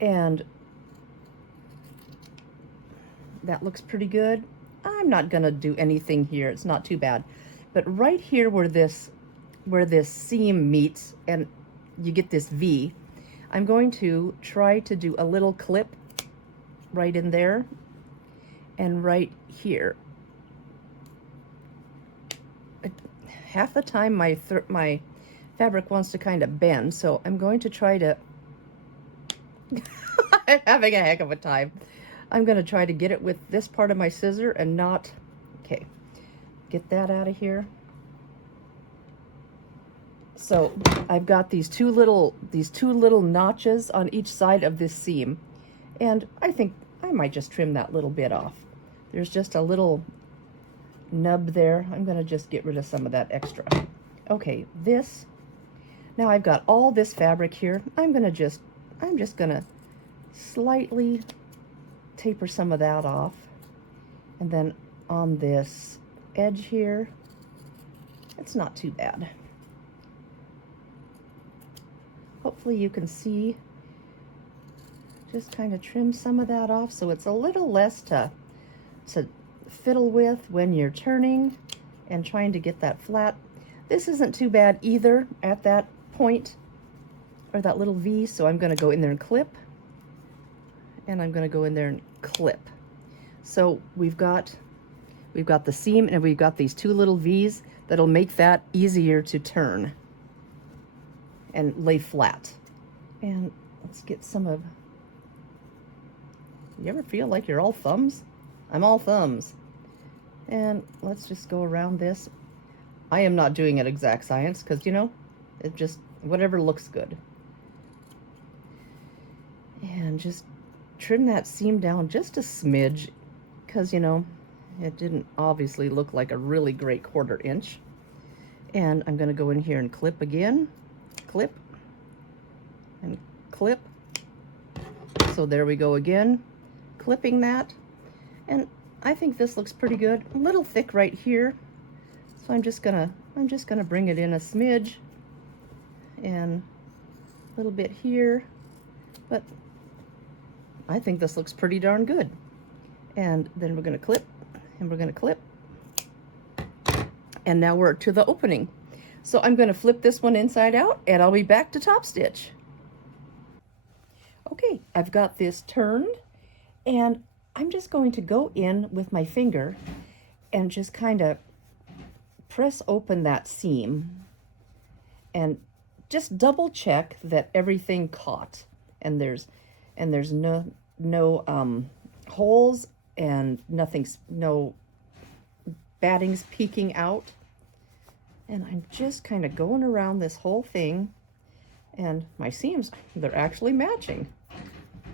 And that looks pretty good. I'm not going to do anything here. It's not too bad. But right here where this seam meets and you get this V, I'm going to try to do a little clip right in there and right here. Half the time my fabric wants to kind of bend, so I'm going to try to I'm having a heck of a time. I'm going to try to get it with this part of my scissor and not, okay, get that out of here. So I've got these two little notches on each side of this seam, and I think I might just trim that little bit off. There's just a little nub there. I'm going to just get rid of some of that extra. Okay, now I've got all this fabric here. I'm just going to slightly taper some of that off, and then on this edge here, it's not too bad. Hopefully you can see, just kind of trim some of that off so it's a little less to fiddle with when you're turning and trying to get that flat. This isn't too bad either at that point, or that little V, so I'm going to go in there and clip, and I'm going to go in there and clip. So we've got the seam, and we've got these two little V's that'll make that easier to turn and lay flat. And let's get some of, you ever feel like you're all thumbs? I'm all thumbs. And let's just go around this. I am not doing it exact science, because, you know, it just, whatever looks good. And just trim that seam down just a smidge, because, you know, it didn't obviously look like a really great 1/4 inch. And I'm going to go in here and clip again, clip, and clip. So there we go again, clipping that. And I think this looks pretty good. A little thick right here, so I'm just gonna bring it in a smidge, and a little bit here, but I think this looks pretty darn good. And then we're gonna clip, and we're gonna clip, and now we're to the opening. So I'm gonna flip this one inside out, and I'll be back to top stitch. Okay, I've got this turned, and I'm just going to go in with my finger and just kind of press open that seam and just double check that everything caught, and there's no holes and no battings peeking out. And I'm just kind of going around this whole thing, and my seams, they're actually matching.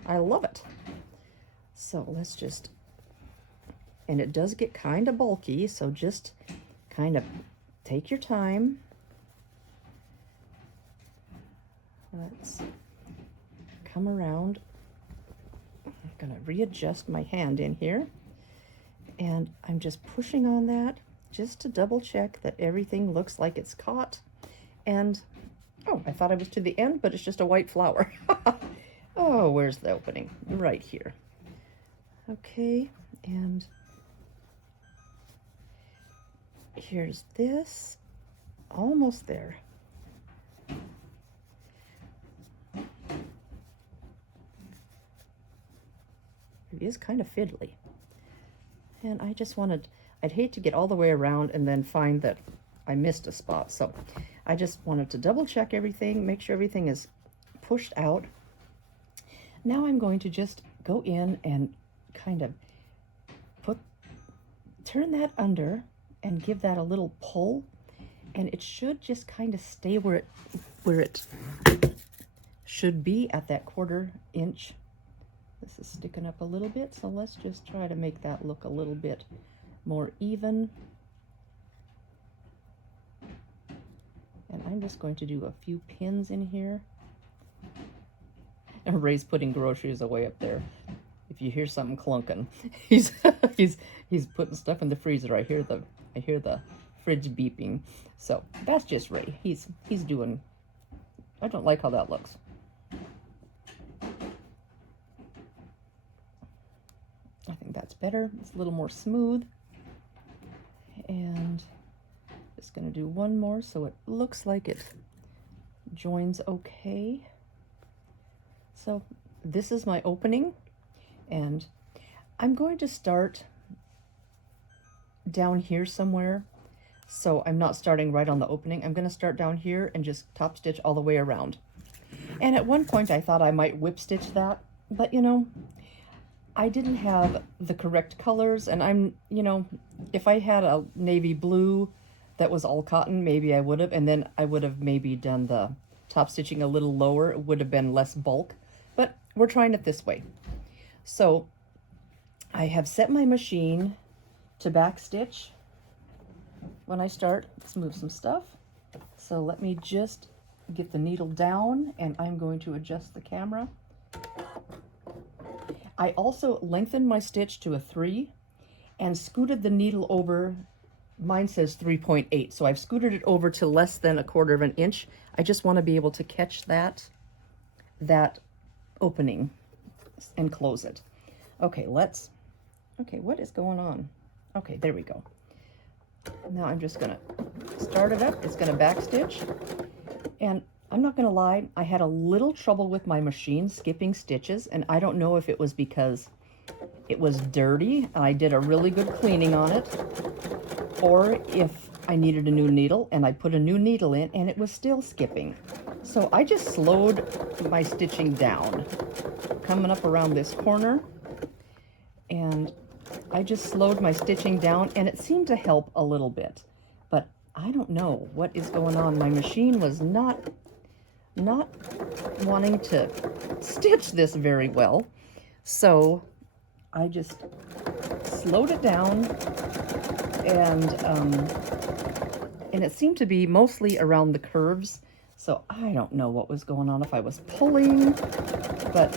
I love it. So let's just, and it does get kind of bulky, so just kind of take your time Let's come around. I'm going to readjust my hand in here. And I'm just pushing on that just to double check that everything looks like it's caught. And, oh, I thought I was to the end, but it's just a white flower. Oh, where's the opening? Right here. Okay, and here's this. Almost there. It is kind of fiddly. And I just wanted, I'd hate to get all the way around and then find that I missed a spot. So I just wanted to double check everything, make sure everything is pushed out. Now I'm going to just go in and kind of turn that under and give that a little pull. And it should just kind of stay where it should be at that 1/4 inch. This is sticking up a little bit, so let's just try to make that look a little bit more even. And I'm just going to do a few pins in here. And Ray's putting groceries away up there. If you hear something clunking, he's putting stuff in the freezer. I hear the fridge beeping. So that's just Ray. He's doing. I don't like how that looks. I think that's better. It's a little more smooth. And just going to do one more so it looks like it joins okay. So this is my opening, and I'm going to start down here somewhere. So I'm not starting right on the opening. I'm going to start down here and just top stitch all the way around. And at one point I thought I might whip stitch that, but you know, I didn't have the correct colors, and I'm, you know, if I had a navy blue that was all cotton, maybe I would have, and then I would have maybe done the top stitching a little lower. It would have been less bulk, but we're trying it this way. So I have set my machine to back stitch when I start. Let's move some stuff. So let me just get the needle down, and I'm going to adjust the camera. I also lengthened my stitch to a 3 and scooted the needle over. Mine says 3.8, so I've scooted it over to less than a 1/4 inch. I just want to be able to catch that opening and close it. Okay, what is going on? Okay, there we go. Now I'm just gonna start it up. It's gonna back stitch, and I'm not gonna lie, I had a little trouble with my machine skipping stitches, and I don't know if it was because it was dirty and I did a really good cleaning on it, or if I needed a new needle and I put a new needle in and it was still skipping. So I just slowed my stitching down, coming up around this corner, and I just slowed my stitching down, and it seemed to help a little bit. But I don't know what is going on. My machine was not wanting to stitch this very well, so I just slowed it down, and it seemed to be mostly around the curves. So I don't know what was going on, if I was pulling, but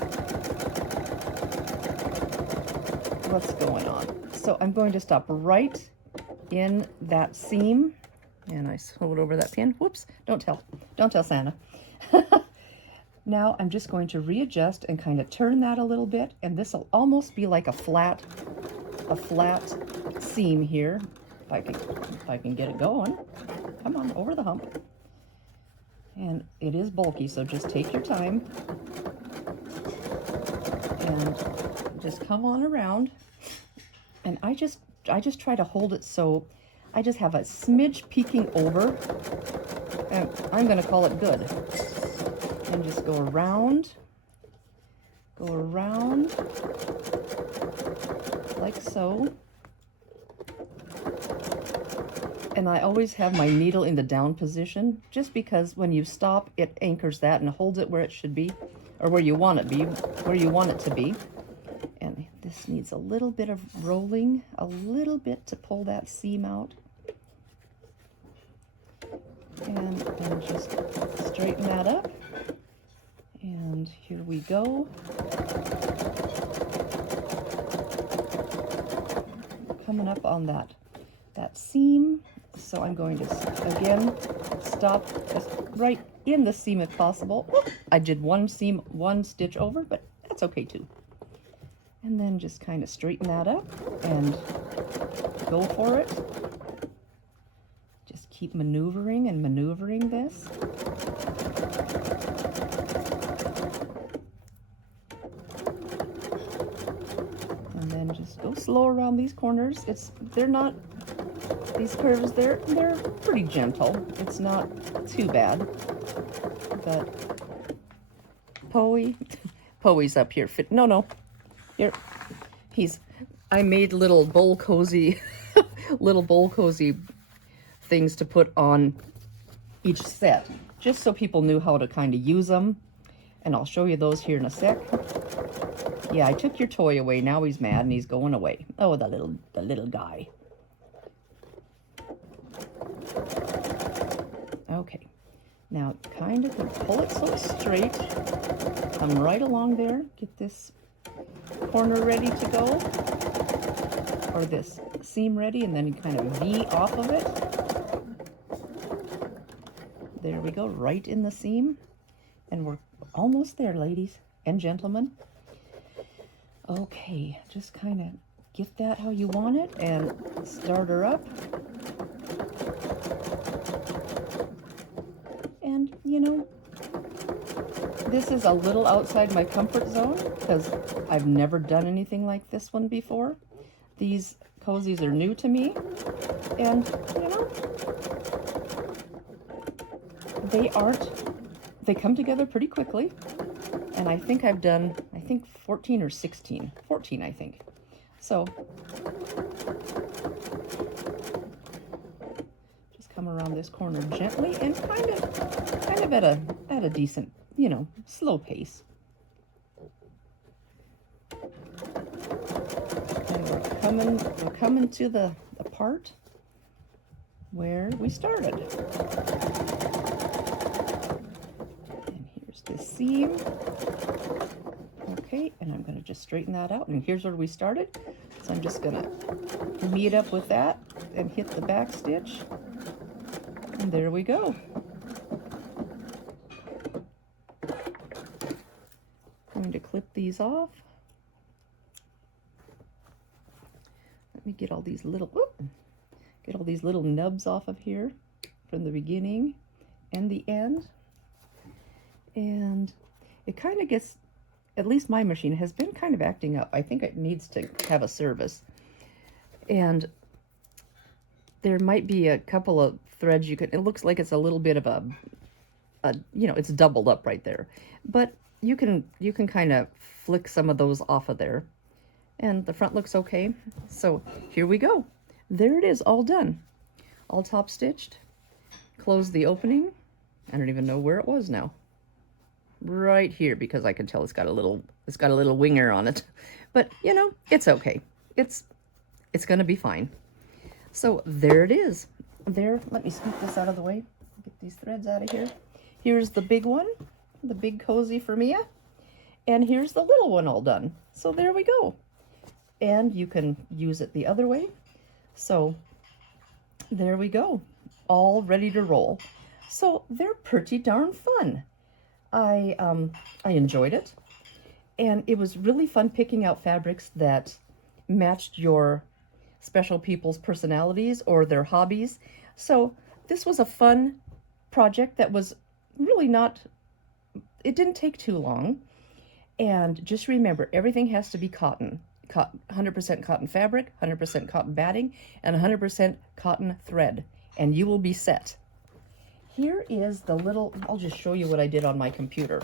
what's going on? So I'm going to stop right in that seam, and I sewed over that pin. Whoops! Don't tell Santa. Now I'm just going to readjust and kind of turn that a little bit, and this will almost be like a flat seam here. If I can get it going. Come on, over the hump. And it is bulky, so just take your time and just come on around. And I just try to hold it so I just have a smidge peeking over, and I'm going to call it good. And just go around like so. And I always have my needle in the down position, just because when you stop, it anchors that and holds it where it should be, or where you want it to be. And this needs a little bit of rolling, a little bit to pull that seam out. And then just straighten that up. And here we go. Coming up on that seam. So I'm going to, again, stop just right in the seam if possible. Whoop, I did one seam, one stitch over, but that's okay too. And then just kind of straighten that up and go for it. Just keep maneuvering and maneuvering this. And then just go slow around these corners. They're not, these curves, they're pretty gentle. It's not too bad. But Poey's up here. No. Here. I made little bowl cozy things to put on each set, just so people knew how to kind of use them. And I'll show you those here in a sec. Yeah, I took your toy away. Now he's mad and he's going away. Oh, the little guy. Okay. Now kind of pull it so it's straight. Come right along there. Get this corner ready to go. Or this seam ready, and then you kind of V off of it. There we go, right in the seam. And we're almost there, ladies and gentlemen. Okay, just kind of get that how you want it and start her up. And, you know, this is a little outside my comfort zone because I've never done anything like this one before. These cozies are new to me, and, you know, they come together pretty quickly. And I think I've done, 14 or 16. 14, I think. So, just come around this corner gently and kind of at a decent, you know, slow pace. And we're coming to the part where we started. And here's the seam. Okay, and I'm going to just straighten that out. And here's where we started. So I'm just going to meet up with that and hit the back stitch. And there we go. I'm going to clip these off. Let me get all these little nubs off of here from the beginning and the end. And it kind of gets, at least my machine has been kind of acting up. I think it needs to have a service. And there might be a couple of threads you could, it looks like it's a little bit of a you know, it's doubled up right there. But you can kind of flick some of those off of there. And the front looks okay. So here we go. There it is, all done. All top stitched. Close the opening. I don't even know where it was now. Right here, because I can tell it's got a little winger on it. But you know, it's okay. It's gonna be fine. So there it is. There, let me scoop this out of the way. Get these threads out of here. Here's the big one, the big cozy for Mia. And here's the little one all done. So there we go. And you can use it the other way. So there we go, all ready to roll. So they're pretty darn fun. I enjoyed it, and it was really fun picking out fabrics that matched your special people's personalities or their hobbies. So this was a fun project that was really not, it didn't take too long. And just remember, everything has to be cotton. 100% cotton fabric, 100% cotton batting, and 100% cotton thread, and you will be set. Here is the little, I'll just show you what I did on my computer.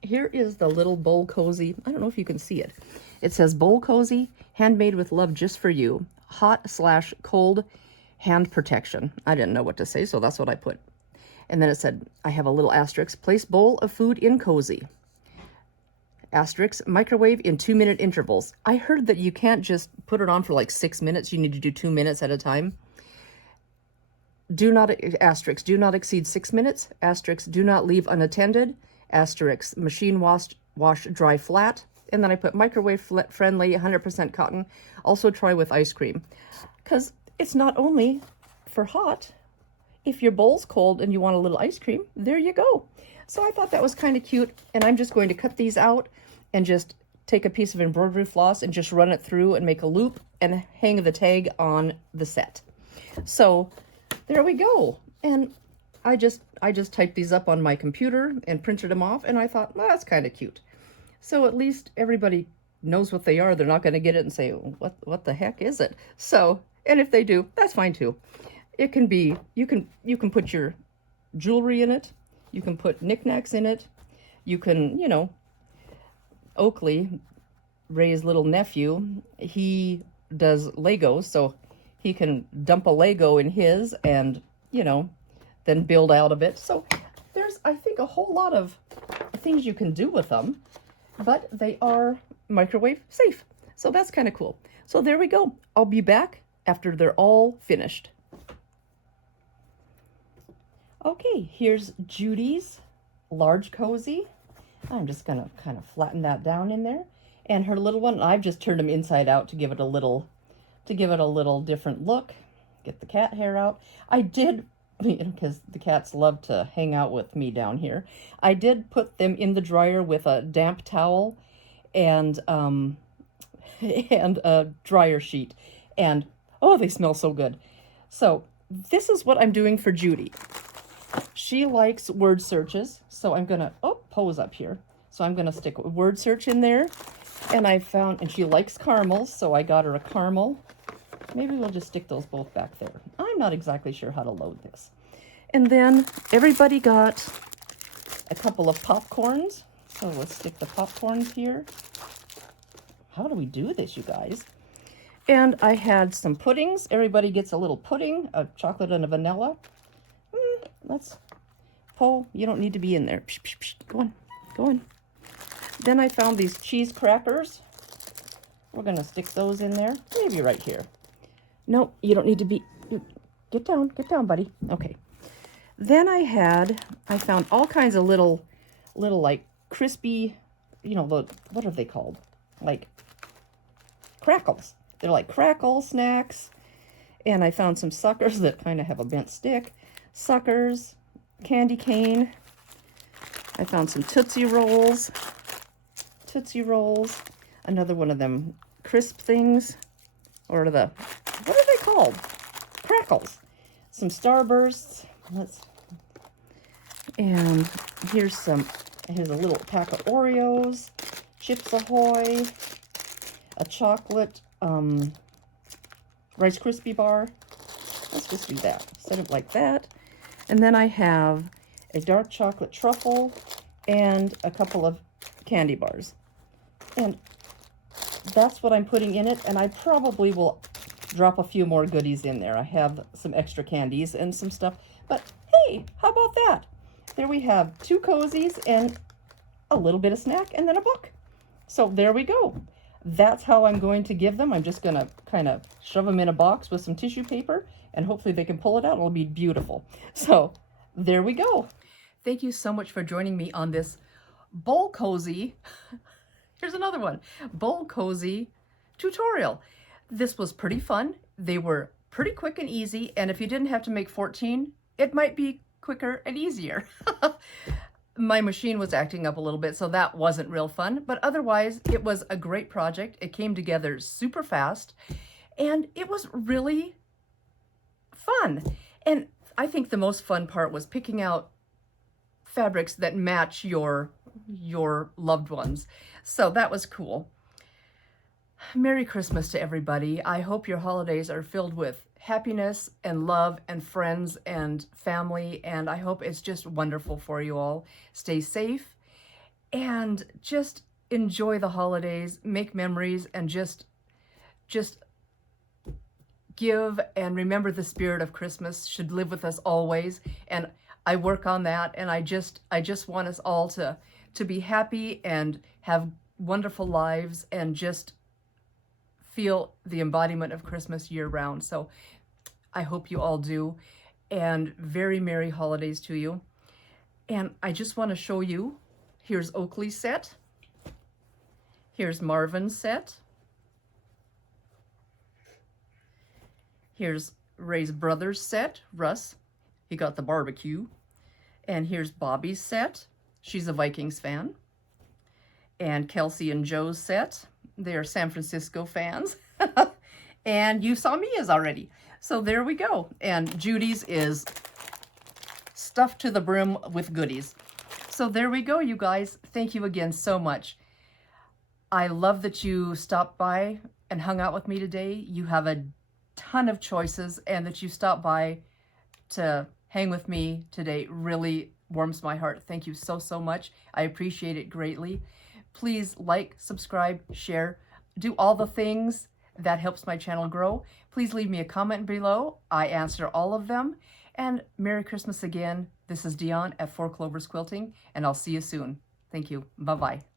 Here is the little bowl cozy. I don't know if you can see it. It says bowl cozy, handmade with love just for you, hot/cold hand protection. I didn't know what to say, so that's what I put. And then it said, I have a little asterisk, place bowl of food in cozy. Asterisk, microwave in 2-minute intervals. I heard that you can't just put it on for like 6 minutes. You need to do 2 minutes at a time. Do not, asterisk, do not exceed 6 minutes. Asterisk, do not leave unattended. asterisk machine wash dry flat. And then I put microwave friendly, 100% cotton. Also try with ice cream, because it's not only for hot. If your bowl's cold and you want a little ice cream, there you go. So I thought that was kind of cute, and I'm just going to cut these out and just take a piece of embroidery floss and just run it through and make a loop and hang the tag on the set. So there we go. And I just typed these up on my computer and printed them off, and I thought, well, that's kind of cute. So at least everybody knows what they are. They're not going to get it and say, what the heck is it? So, and if they do, that's fine too. It can be, you can put your jewelry in it. You can put knickknacks in it. You can, you know, Oakley, Ray's little nephew, he does Legos, so he can dump a Lego in his and, you know, then build out of it. So there's, I think, a whole lot of things you can do with them, but they are microwave safe. So that's kind of cool. So there we go. I'll be back after they're all finished. Okay, here's Judy's large cozy. I'm just gonna kind of flatten that down in there. And her little one, I've just turned them inside out to give it a little different look. Get the cat hair out. I did, because the cats love to hang out with me down here, I did put them in the dryer with a damp towel and a dryer sheet. And oh, they smell so good. So this is what I'm doing for Judy. She likes word searches, so I'm gonna, pose up here. So I'm gonna stick a word search in there. And I found, and she likes caramels, so I got her a caramel. Maybe we'll just stick those both back there. I'm not exactly sure how to load this. And then everybody got a couple of popcorns. So let's stick the popcorns here. How do we do this, you guys? And I had some puddings. Everybody gets a little pudding, a chocolate and a vanilla. Let's pull. You don't need to be in there. Psh, psh, psh. Go on, go on. Then I found these cheese crackers. We're gonna stick those in there. Maybe right here. No, you don't need to be. Get down, buddy. Okay. Then I found all kinds of little like crispy, you know, what are they called? Like crackles. They're like crackle snacks. And I found some suckers that kind of have a bent stick. Suckers, candy cane. I found some Tootsie Rolls. Another one of them crisp things. Or what are they called? Crackles. Some Starbursts. And here's a little pack of Oreos, Chips Ahoy, a chocolate Rice Krispie bar. Let's just do that. Set it like that. And then I have a dark chocolate truffle and a couple of candy bars. And that's what I'm putting in it. And I probably will drop a few more goodies in there. I have some extra candies and some stuff. But hey, how about that? There we have 2 cozies and a little bit of snack and then a book. So there we go. That's how I'm going to give them. I'm just going to kind of shove them in a box with some tissue paper, and hopefully they can pull it out. It'll be beautiful. So there we go. Thank you so much for joining me on this bowl cozy. Here's another one. Bowl cozy tutorial. This was pretty fun. They were pretty quick and easy. And if you didn't have to make 14, it might be quicker and easier. My machine was acting up a little bit, so that wasn't real fun. But otherwise, it was a great project. It came together super fast, and it was really fun. And I think the most fun part was picking out fabrics that match your loved ones. So that was cool. Merry Christmas to everybody. I hope your holidays are filled with happiness and love and friends and family, and I hope it's just wonderful for you all. Stay safe and just enjoy the holidays, make memories, and just give and remember the spirit of Christmas should live with us always. And I work on that, and I just want us all to be happy and have wonderful lives and just feel the embodiment of Christmas year round. So I hope you all do, and very Merry holidays to you. And I just want to show you Here's Oakley's set. Here's Marvin's set. Here's Ray's brother's set, Russ. He got the barbecue. And here's Bobby's set. She's a Vikings fan. And Kelsey and Joe's set. They are San Francisco fans. And you saw Mia's already. So there we go. And Judy's is stuffed to the brim with goodies. So there we go, you guys. Thank you again so much. I love that you stopped by and hung out with me today. You have a ton of choices, and that you stopped by to hang with me today really warms my heart. Thank you so, so much. I appreciate it greatly. Please like, subscribe, share, do all the things that helps my channel grow. Please leave me a comment below. I answer all of them. And Merry Christmas again. This is Diahn at 4 Clovers Quilting, and I'll see you soon. Thank you. Bye-bye.